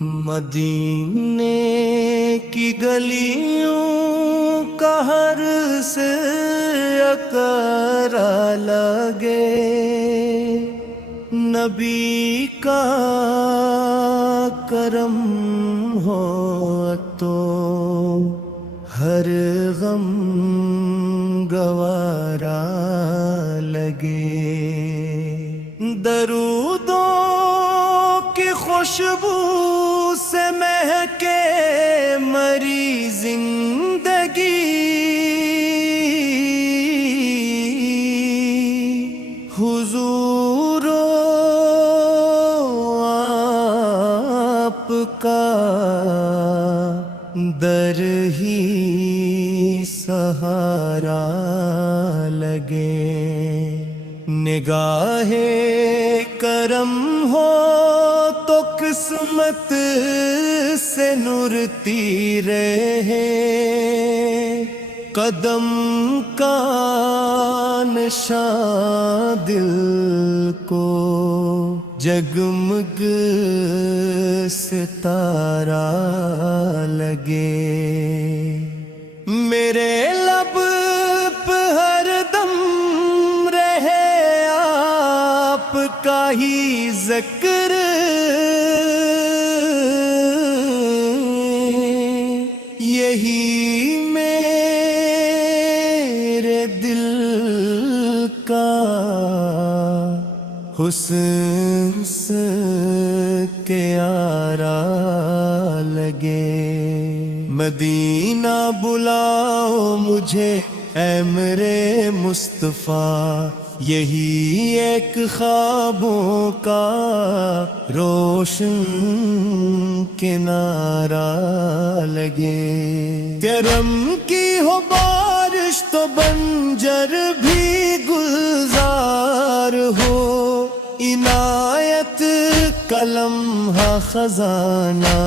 مدینے کی گلیوں کا ہر سے اکرا لگے، نبی کا کرم ہو تو ہر غم گوارا لگے۔ درودوں کی خوشبو سے مہکے مری زندگی، حضور آپ کا در ہی سہارا لگے۔ نگاہ کرم ہو تو قسمت سے نورتی رہے، قدم کا نشان دل کو جگمگ ستارہ لگے۔ میرے لب پہ ہر دم رہے آپ کا ہی ذکر، یہی میرے دل کا حسن کے آرا لگے۔ مدینہ بلاؤ مجھے اے میرے مصطفیٰ، یہی ایک خوابوں کا روشن کنارہ لگے۔ کرم کی ہو بارش تو بنجر بھی گلزار ہو، عنایت کا لمحہ خزانہ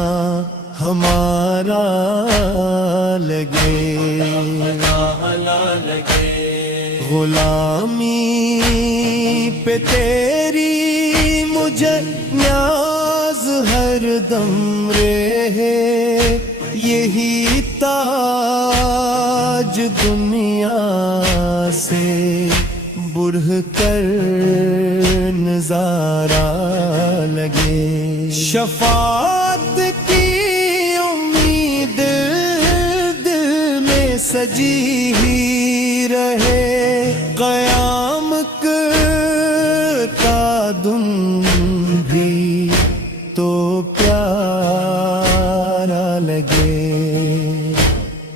ہمارا لگے۔ غلامی پہ تیری مجھے نیاز ہر دم رہے، یہی تاج دنیا سے بڑھ کر نظارہ لگے۔ شفاعت کی امید دل میں سجی ہی رہے، قیام کا دن بھی تو پیارا لگے۔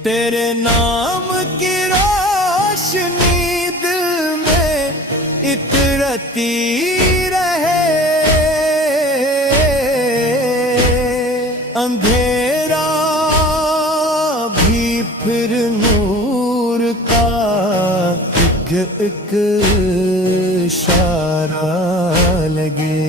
تیرے نام کی روشنی دل میں اترتی رہے، اندھیرا بھی پھر نور کا ایک اشارہ لگے۔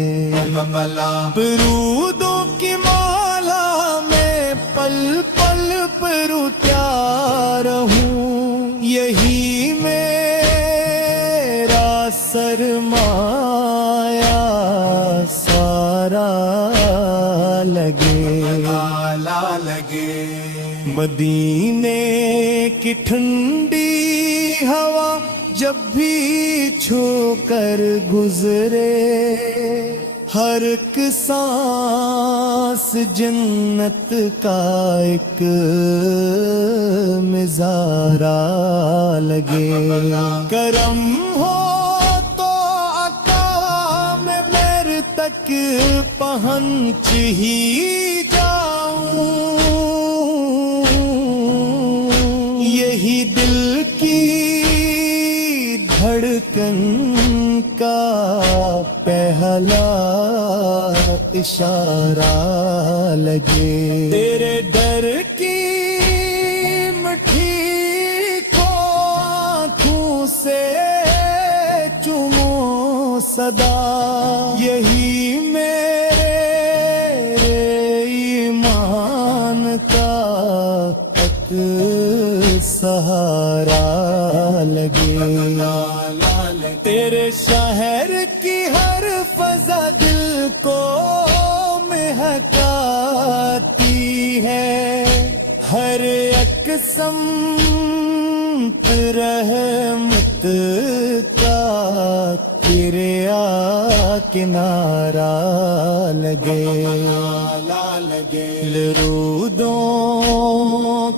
درودوں کی مالا میں پل پل پر اتار رہوں، یہی میرا سرمایہ سارا لگے۔ مدینے کی ٹھنڈی ہوا جب بھی چھو کر گزرے، ہر ایک سانس جنت کا ایک مزارہ لگے۔ کرم ہو تو عطا میں میر تک پہنچ ہی جاؤں، یہی دل کی دھڑکن کا پہلا اشارہ لگے۔ تیرے ڈر کی مٹھی کو آنکھوں سے چومو صدا، یہی میرے ایمان کا ایک سہارا لگے۔ تیرے شہر کی ہر فضا دل کو مہکا سمت رحمت کا کریا کنارہ لگے درودوں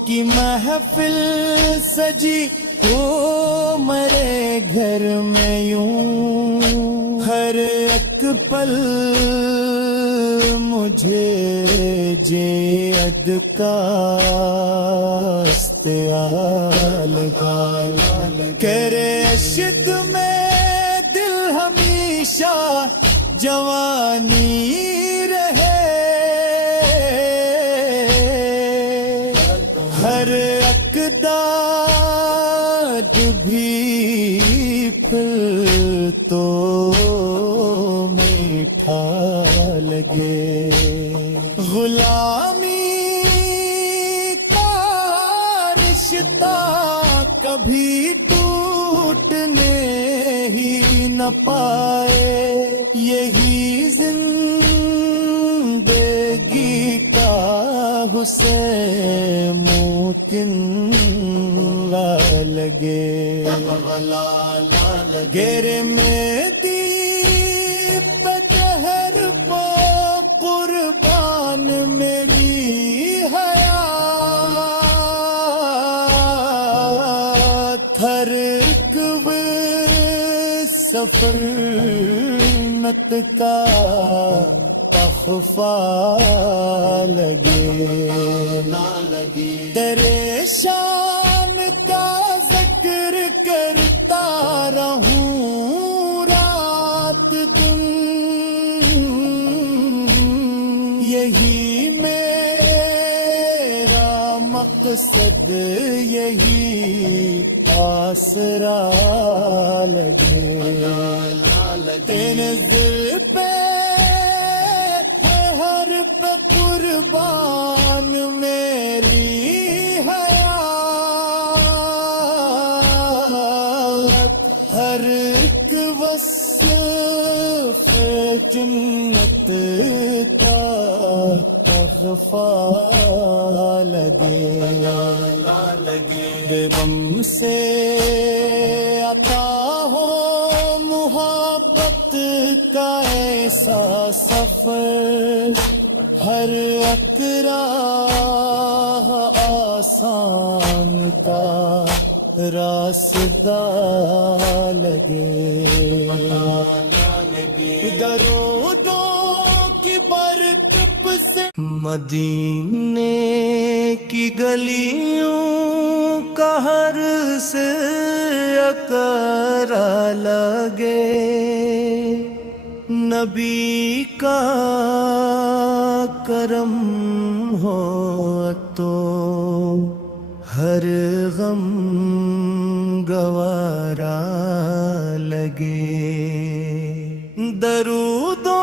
کی محفل سجی ہو مرے گھر میں یوں ہر ایک پل مجھے جید کا استعال کرے عشق میں دل ہمیشہ جوانی رہے ہر اقدار بھی پھر تو میٹھا لگے غلامی کا رشتہ کبھی ٹوٹنے ہی نہ پائے یہی زندگی کا حسین ممکن لگے گرے میں دیپ قہر پہ قربان میری حیات ہر ایک سفر نت کا تخفا لگے تیرے شان کا ذکر کرتا رہوں رات دن یہی میرا مقصد یہی آسرا لگے تیرے دل پہ ہر پہ قربان میری حیات ہر ایک وصف جنت کا تخفا لگے بے غم سے عطا ہو محبت کا ایسا سفر ہر اقراہ آسان کا راستہ لگے درودوں کی برکت سے مدینے کی گلیوں کا ہر سے اقرا لگے نبی کا کرم ہو تو ہر غم گوارا لگے درودوں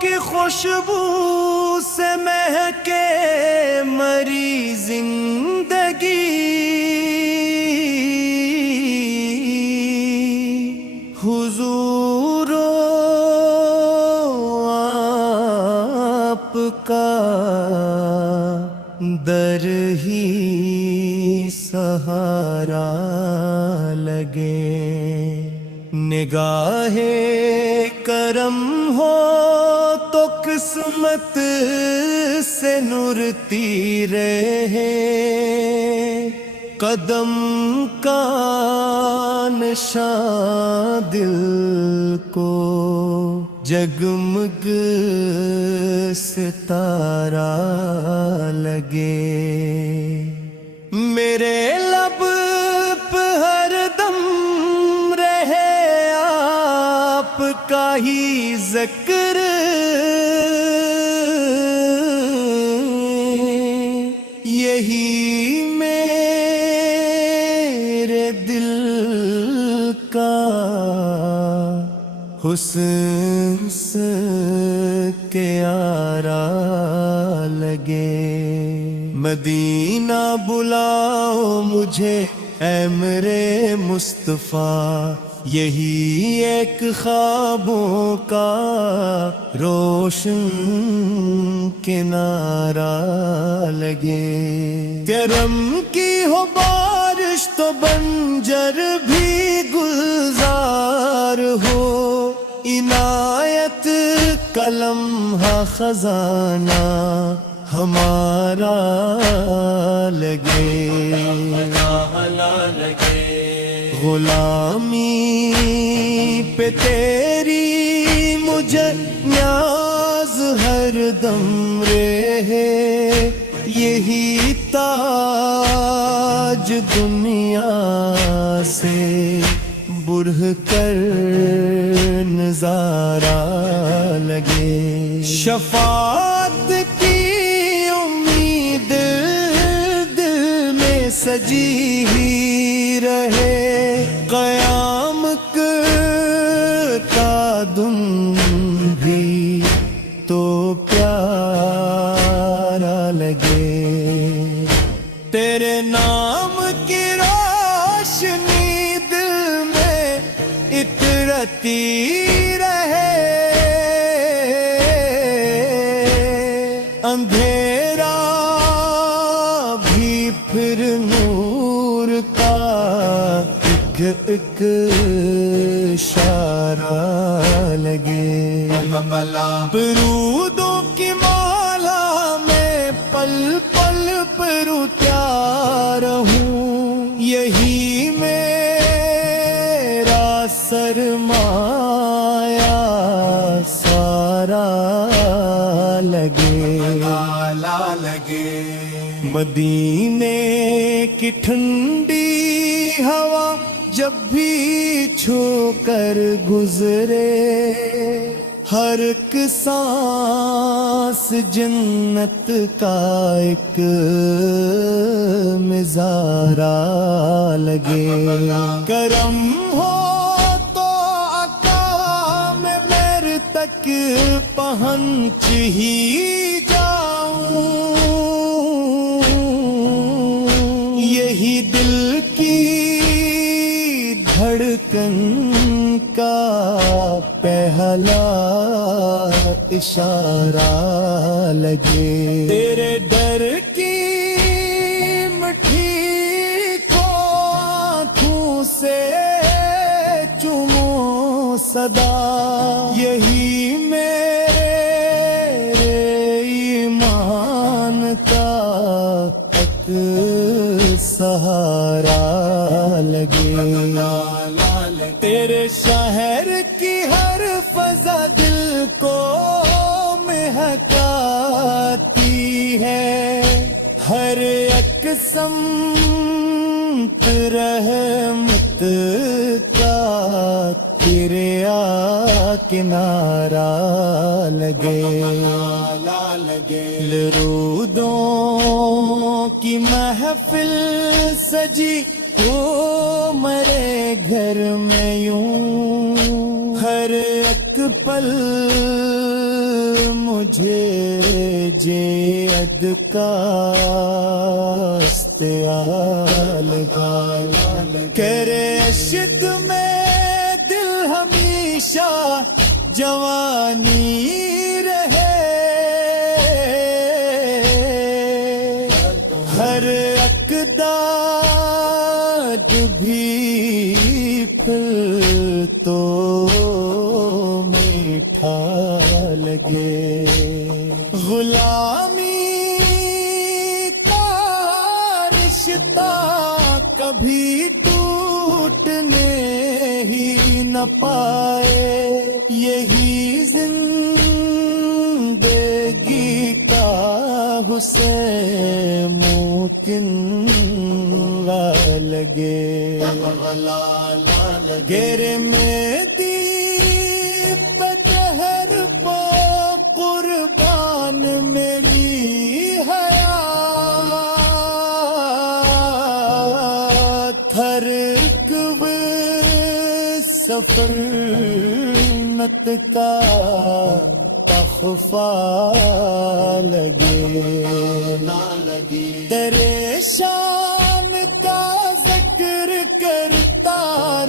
کی خوشبو سے مہکے مری زندگی حضور آپ کا در ہی سہارا لگے نگاہ کرم ہو تو قسمت سے نورتی رہے قدم کا نشان دل کو جگمگ ستارہ لگے میرے لب پہ ہر دم رہے آپ کا ہی ذکر یہی میرے دل کا حسن کے آرا لگے مدینہ بلاؤ مجھے اے میرے مصطفیٰ یہی ایک خوابوں کا روشن کنارہ لگے، کرم کی ہو بارش تو بنجر بھی گلزار ہو، عنایت کا لمحہ خزانہ ہمارا لگے، غلامی پہ تیری مجھے نیاز ہر دم رہے، یہی تاج دنیا سے بڑھ کر نظارہ لگے، شفاعت کی امید دل میں سجی ہی رہے، قیام کا دن بھی تو پیارا لگے، تیرے نام کی روشنی دل میں اترتی رہے، اندھیرا بھی پھر نور کا ایک اشارہ لگے، درودوں کی مالا میں پل پل پر اتار ہوں، یہی میرا سرمایہ سارا لگے، مدینے کی ٹھنڈی ہوا جب بھی چھو کر گزرے، ہر ایک سانس جنت کا ایک مزارہ لگے، کرم ہو تو عطا میں میر تک پہنچ ہی جاؤں، یہی دل کی دھڑکن کا پہلا اشارہ لگے، تیرے ڈر کی مٹھی کو آنکھوں سے چومو صدا، یہی میرے ایمان کا ایک سہارا لگے، تیرے شہر کی ہر فضا دل کو مہکاتی ہے، ہر ایک سمت رحمت کا کریا کنارہ لگے، درودوں کی محفل سجی ہو مرے گھر میں یوں، ہر ایک پل مجھے جید کا استعال کرے، عشق میں دل ہمیشہ جوانی رہے، ہر اقدار بھی پھر تو میٹھا لگے، غلامی کا رشتہ کبھی ٹوٹنے ہی نہ پائے، یہی زندگی کا حسین ممکن لگے، گھیرے میں دیپ دہر پہ قربان میری حیات، ہر ایک سفر نت کا تخفا لگے، تیرے شان کا ذکر کرتا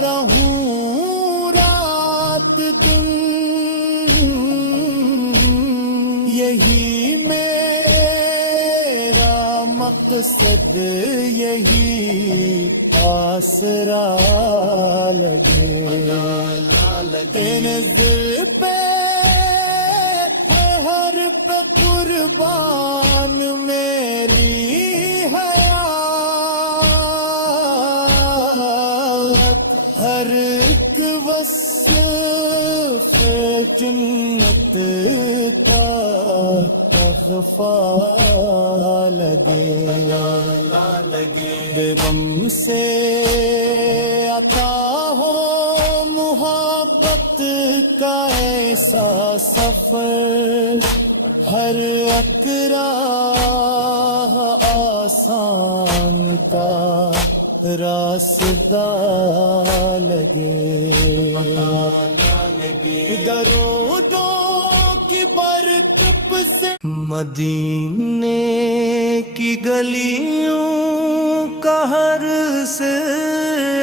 رہوں، مقصد یہی آسرا لگے، نظر پہ ہے ہر پہ قربان میری حیات، ہر ایک وصف جنت کا تخفا لگے، بے غم سے عطا ہو محبت کا ایسا سفر، ہر اکرا آسان کا راستہ لگے، درودوں کی برکت سے مدینے کی گلیوں کا ہر سے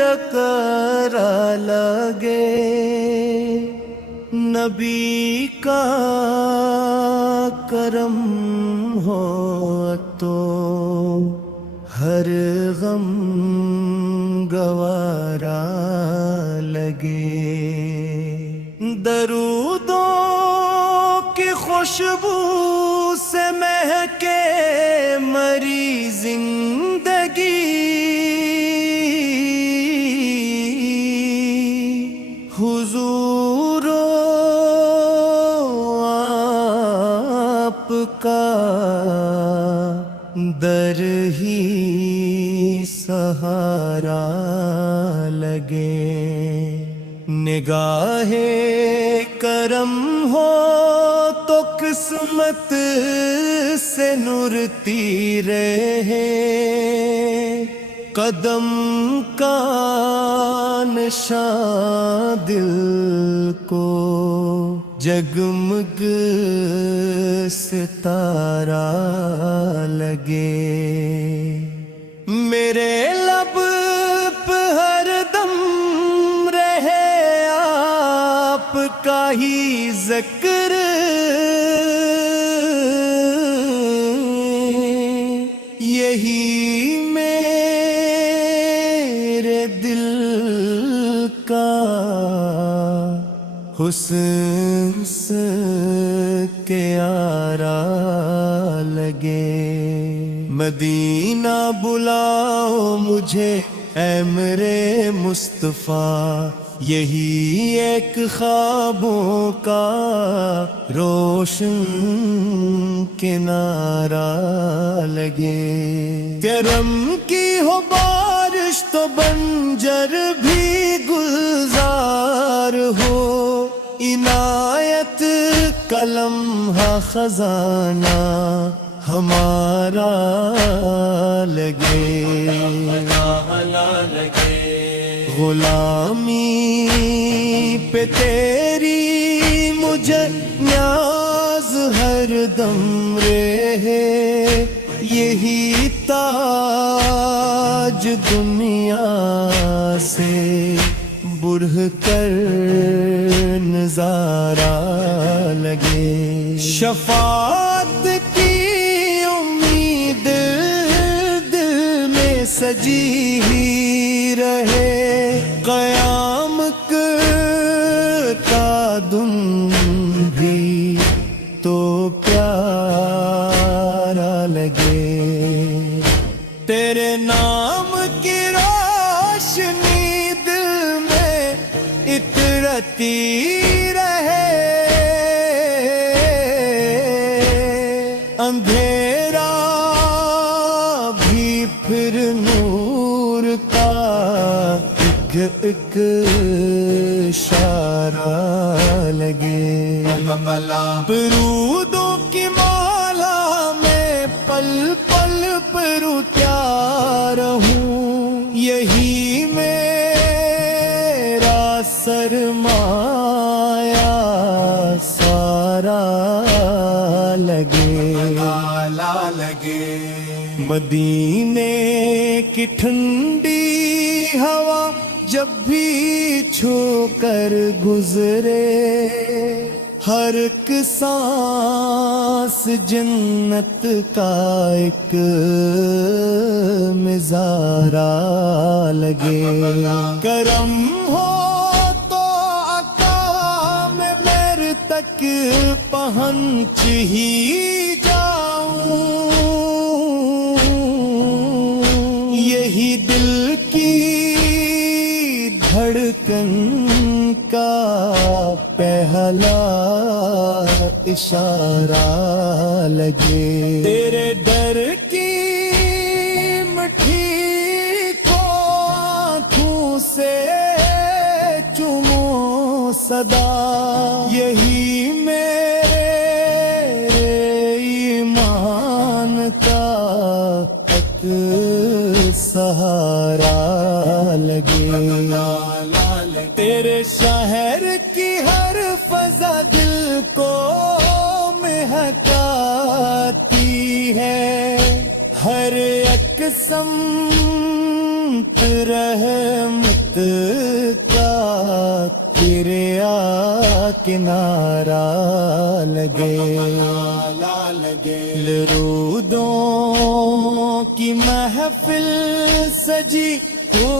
اکرا لگے، نبی کا کرم ہو تو ہر غم گوارا لگے، درودوں کی خوشبو سے مہکے مری زندگی، حضور آپ کا در ہی سہارا لگے، نگاہ کرم ہو تو قسمت سے نورتی رہے، قدم کا نشان دل کو جگمگ ستارہ لگے، میرے لب پہ ہر دم رہے آپ کا ہی ذکر، یہی میرے دل کا حسن کے آرا لگے، مدینہ بلاؤ مجھے اے میرے مصطفیٰ، یہی ایک خوابوں کا روشن کنارہ لگے، کرم کی ہو بارش تو بنجر بھی گلزار ہو، عنایت کا لمحہ خزانہ ہمارا لگے، غلامی پہ تیری مجھے نیاز ہر دم رہے، یہی تاج دنیا سے بڑھ کر نظارہ لگے، شفاعت کی امید دل میں سجی ہی رہے، قیام کا دن بھی تو پیارا لگے، تیرے نام کی روشنی دل میں اترتی رہے، اندھیرا بھی پھر نور کا ایک اشارہ لگے، درودوں کی مالا میں پل پل پر اتار ہوں، یہی میرا سرمایہ سارا لگے، مدینے کی ٹھنڈی ہوا جب بھی چھو کر گزرے، ہر ایک سانس جنت کا ایک مزارہ لگے. کرم ہو تو عطا میں میر تک پہنچ ہی جاؤں. یہی دل کی دھڑکن کا پہلا اشارہ لگے. تیرے در کی مٹھی کو آنکھوں سے چومو صدا. یہی میرے ایمان کا ایک سہارا لگے. تیرے شہر کی ہر فضا دل کو مہکاتی ہے. ہر ایک سمت رحمت کا کریا کنارہ لگے. درودوں کی محفل سجی ہو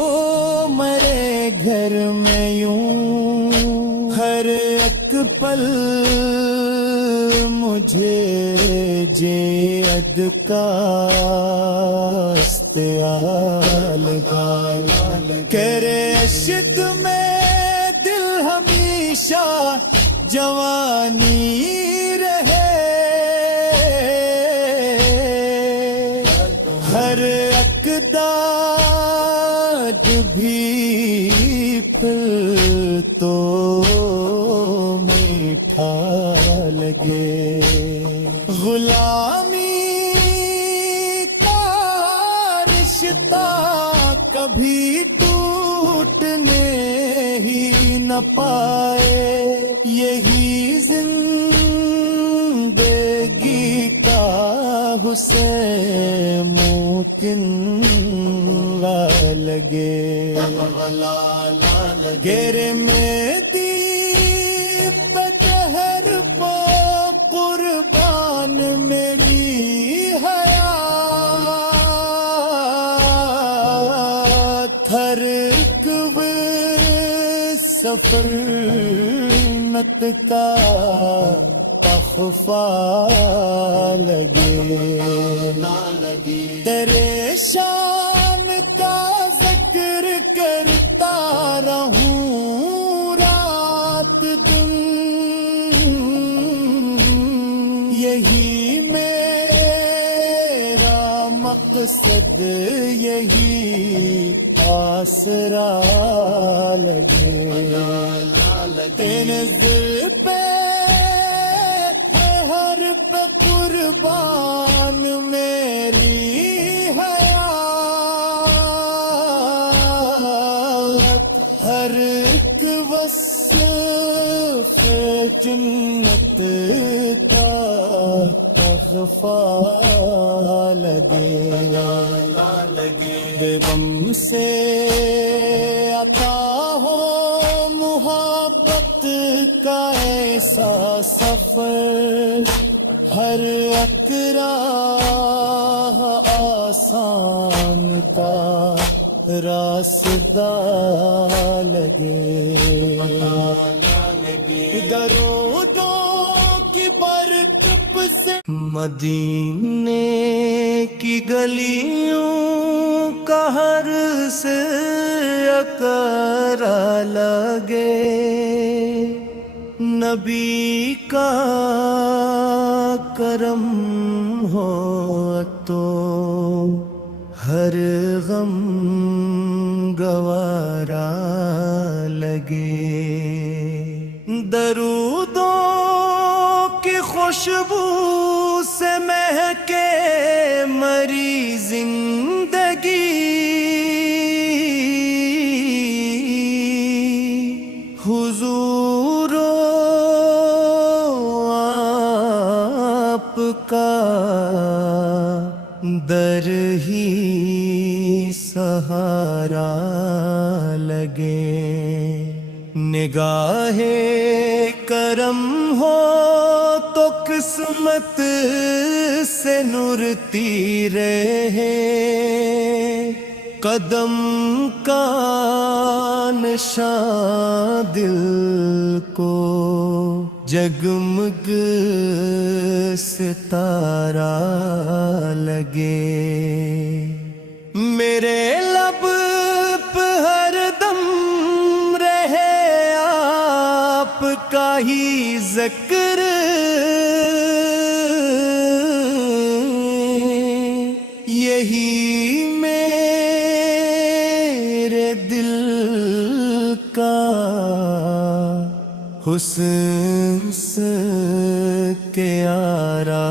مرے گھر میں یوں. ہر ایک پل مجھے جید کا استعال کرے. اشد میں دل ہمیشہ جوانی رہے. ہر ایک داد بھی پھر تو میٹھا لگے. غلامی کا رشتہ کبھی ٹوٹنے ہی نہ پائے. یہی زندگی کا حسین ممکن لگے. گرے میں دیپ جہر پا قربان میری حیات. ہر ایک سفر نت کا تخفا لگے. تیرے شان کا ذکر کرتا رہوں رات دن. یہی میرا مقصد یہی آسرا لگے. تیرے ذل پہ ہر پہ قربان میری حیات. ہر ایک وصف جنت کا تحفہ لگے. بے غم سے عطا ہو محبت کا ایسا سفر. ہر ایک راہ آسان کا راستہ لگے. درودوں کی برکت سے مدینے کی گلیوں کا ہر سے اکرا لگے. نبی کا کرم ہو تو ہر غم گوارا لگے. درودوں کی خوشبو سے مہکے مری زندگی. حضور آپ کا در ہی سہارا لگے. نگاہ کرم ہو قسمت سے نورتی رہے قدم کا نشان دل کو جگمگ ستارہ لگے میرے لب پہ ہر دم رہے آپ کا ہی ذکر یہی میرے دل کا حسن کے آرا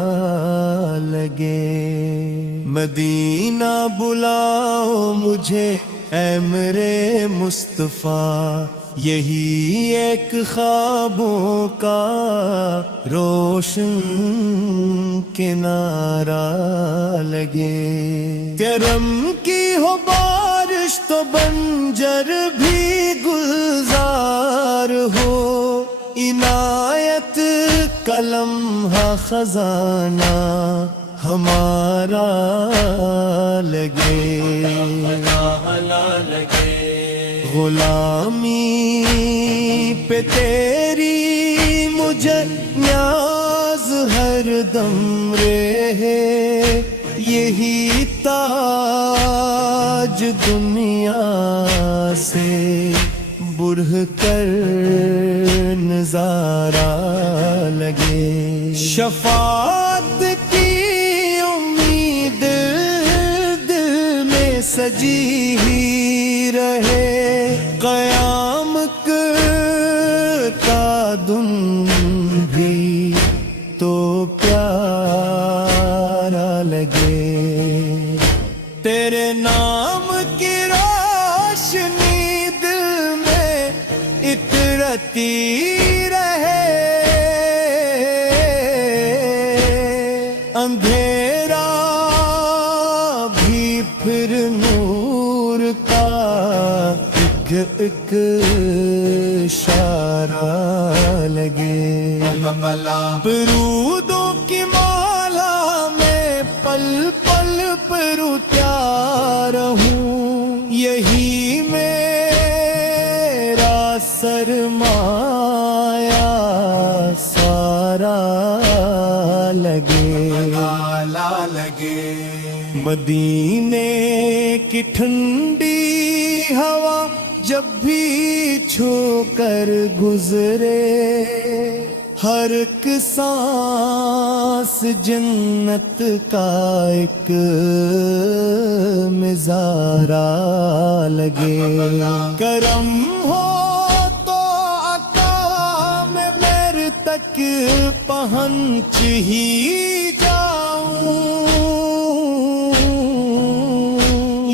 لگے مدینہ بلاؤ مجھے اے میرے مصطفیٰ یہی ایک خوابوں کا روشن کنارہ لگے کرم کی ہو بارش تو بنجر بھی گلزار ہو عنایت کا لمحہ خزانہ ہمارا لگے غلامی پہ تیری مجھے نیاز ہر دم رہے یہی تاج دنیا سے بڑھ کر نظارہ لگے شفاعت کی امید دل میں سجی ہی رہے قیام کا دن بھی تو پیارا لگے تیرے نام کی روشنی دل میں اترتی رہے اندھیرا بھی پھر نور کا ایک اشارہ لگے درودوں کی مالا میں پل پل پر اتار ہوں یہی میرا سرمایہ سارا لگے مدینے کی ٹھنڈی ہوا جب بھی چھو کر گزرے ہر ایک سانس جنت کا ایک مزارہ لگے کرم ہو تو عطا میں میرے تک پہنچ ہی جاؤں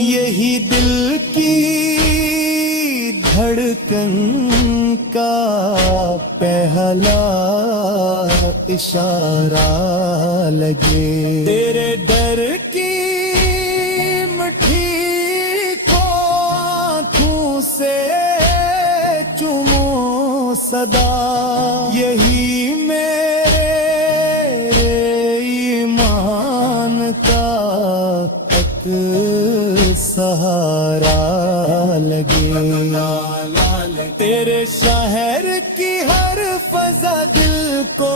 یہی دل کی دھڑکن کا پہلا اشارہ لگے تیرے در کی مٹھی کو آنکھوں سے چومو صدا یہی میرے ایمان کا ایک سہارا لگے تیرے شہر کی ہر فضا دل کو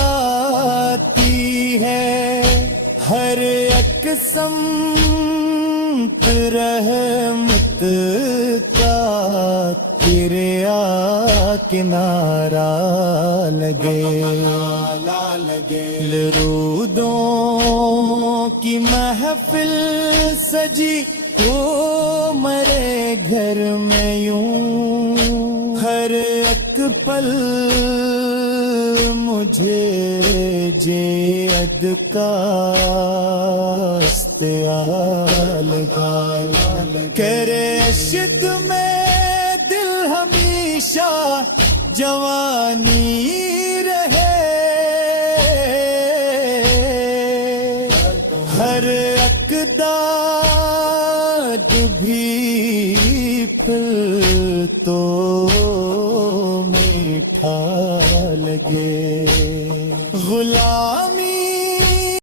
مہکاتی ہے ہر ایک سمت رحمت کا کریا کنارہ لگے درودوں کی محفل سجی تو مرے گھر میں یوں ہر ایک پل مجھے جید کا استعال کرے عشق میں دل ہمیشہ جوانی رہے ہر اقدار